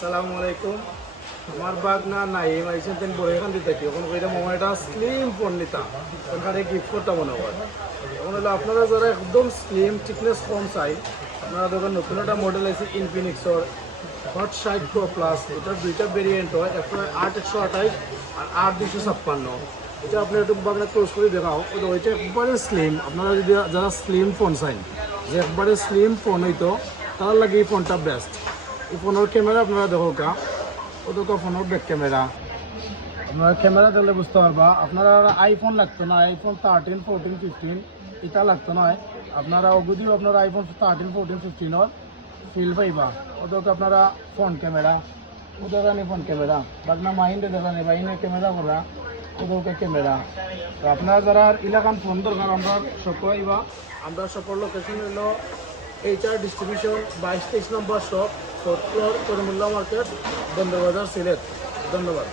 আসসালামু আলাইকুম। আমার বাগনা নাইম আইসেন তেন বড় এখান দিতে কি এখন কইরা মোবাইল একটা স্লিম ফোন নিতাম ওখানে গিফট করতাম মনে হয়। এখন হলো আপনারা যারা একদম স্লিম থিকনেস কম চাই আপনারা দেখেন নতুন একটা মডেল আছে ইনফিনিক্সর হট 60 প্রো প্লাস। এটার দুইটা ভেরিয়েন্ট হয়, একটা 8128 আর 8256। এটা আপনি একটু বাগনা ক্লোজ করে দেখাও। ওইটা একবারে স্লিম। আপনারা যদি যারা স্লিম ফোন চাই যে একবারে স্লিম ফোন হইতো তার লাগে এই ফোনটা বেস্ট। এই ফোনের ক্যামেরা আপনারা দেখো কা ওটা ফোনের ব্যাক ক্যামেরা আপনারা ক্যামেরা দেখলে বুঝতে পারবা। আপনারা আইফোন লাগতো না, আইফোন 13, 14, 15 এটা লাগতো না। আপনারা যদিও আপনারা আইফোন 13, 14, 15 ফিল পাইবা। ওদেরকে আপনারা ফ্রন্ট ক্যামেরা ওদের ফ্রন্ট ক্যামেরা বাগনা মাইন্ডে দেখানি বাইনের ক্যামেরা করা ওদেরকে ক্যামেরা। তো আপনারা যারা এলাকান ফোন দরকার আমরা সকল আইবা। আমরা সকল লোকেশন হলো HR distribution 22-23 number shop, 4th floor, Karimullah market, Bandarbazar, Sylhet. ধন্যবাদ।